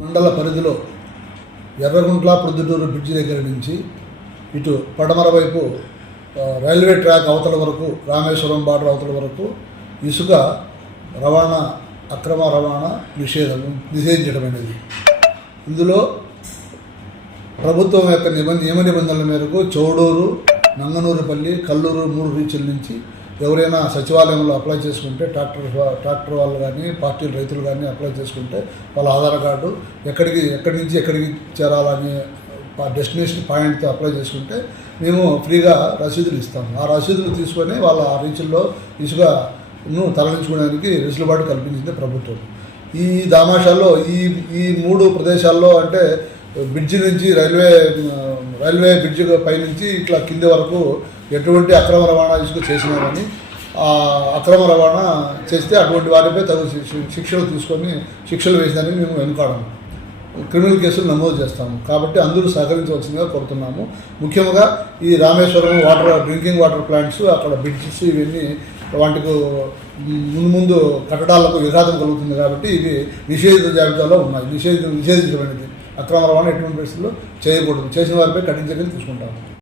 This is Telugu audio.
మండల పరిధిలో ఎర్రగుంట్ల ప్రొద్దుటూరు బ్రిడ్జి దగ్గర నుంచి ఇటు పడమర వైపు రైల్వే ట్రాక్ అవతల వరకు రామేశ్వరం బార్డర్ అవతల వరకు ఇసుక రవాణా అక్రమ రవాణా నిషేధం నిషేధించడం అనేది ఇందులో ప్రభుత్వం యొక్క నిబంధ నియమ నిబంధనల మేరకు చౌడూరు నంగనూరుపల్లి కల్లూరు మూడు రీచుల నుంచి ఎవరైనా సచివాలయంలో అప్లై చేసుకుంటే ట్రాక్టర్ ట్రాక్టర్ వాళ్ళు కానీ పార్టీలు రైతులు కానీ అప్లై చేసుకుంటే వాళ్ళ ఆధార్ కార్డు ఎక్కడికి ఎక్కడి నుంచి ఎక్కడికి చేరాలని డెస్టినేషన్ పాయింట్తో అప్లై చేసుకుంటే మేము ఫ్రీగా రసీదులు ఇస్తాము ఆ రసీదులు తీసుకొని వాళ్ళ ఆ రీచుల్లో ఇసుకను తరలించుకోవడానికి వెసులుబాటు కల్పించింది ప్రభుత్వం ఈ దామాషాల్లో ఈ ఈ మూడు ప్రదేశాల్లో అంటే బ్రిడ్జి నుంచి రైల్వే రైల్వే బ్రిడ్జి పైనుంచి ఇట్లా కింద వరకు ఎటువంటి అక్రమ రవాణా ఇసుక చేసినారని అక్రమ రవాణా చేస్తే అటువంటి వారిపై తగు శిక్షలు తీసుకొని శిక్షలు వేసిందని మేము వెనుకాడము క్రిమినల్ కేసులు నమోదు చేస్తాము కాబట్టి అందరూ సహకరించవలసిందిగా కోరుతున్నాము ముఖ్యంగా ఈ Rameswaram water drinking water plants అక్కడ బ్రిడ్జెస్ ఇవన్నీ వాటికి ముందు ముందు కట్టడాలకు విఘాతం కలుగుతుంది కాబట్టి ఇవి నిషేధిత జాబితాలో ఉన్నాయి నిషేధ నిషేధించబడినది అక్రమ రవాణా ఎటువంటి ప్లేస్లో చేయకూడదు చేసిన వారిపై కఠిన చర్యలు తీసుకుంటాం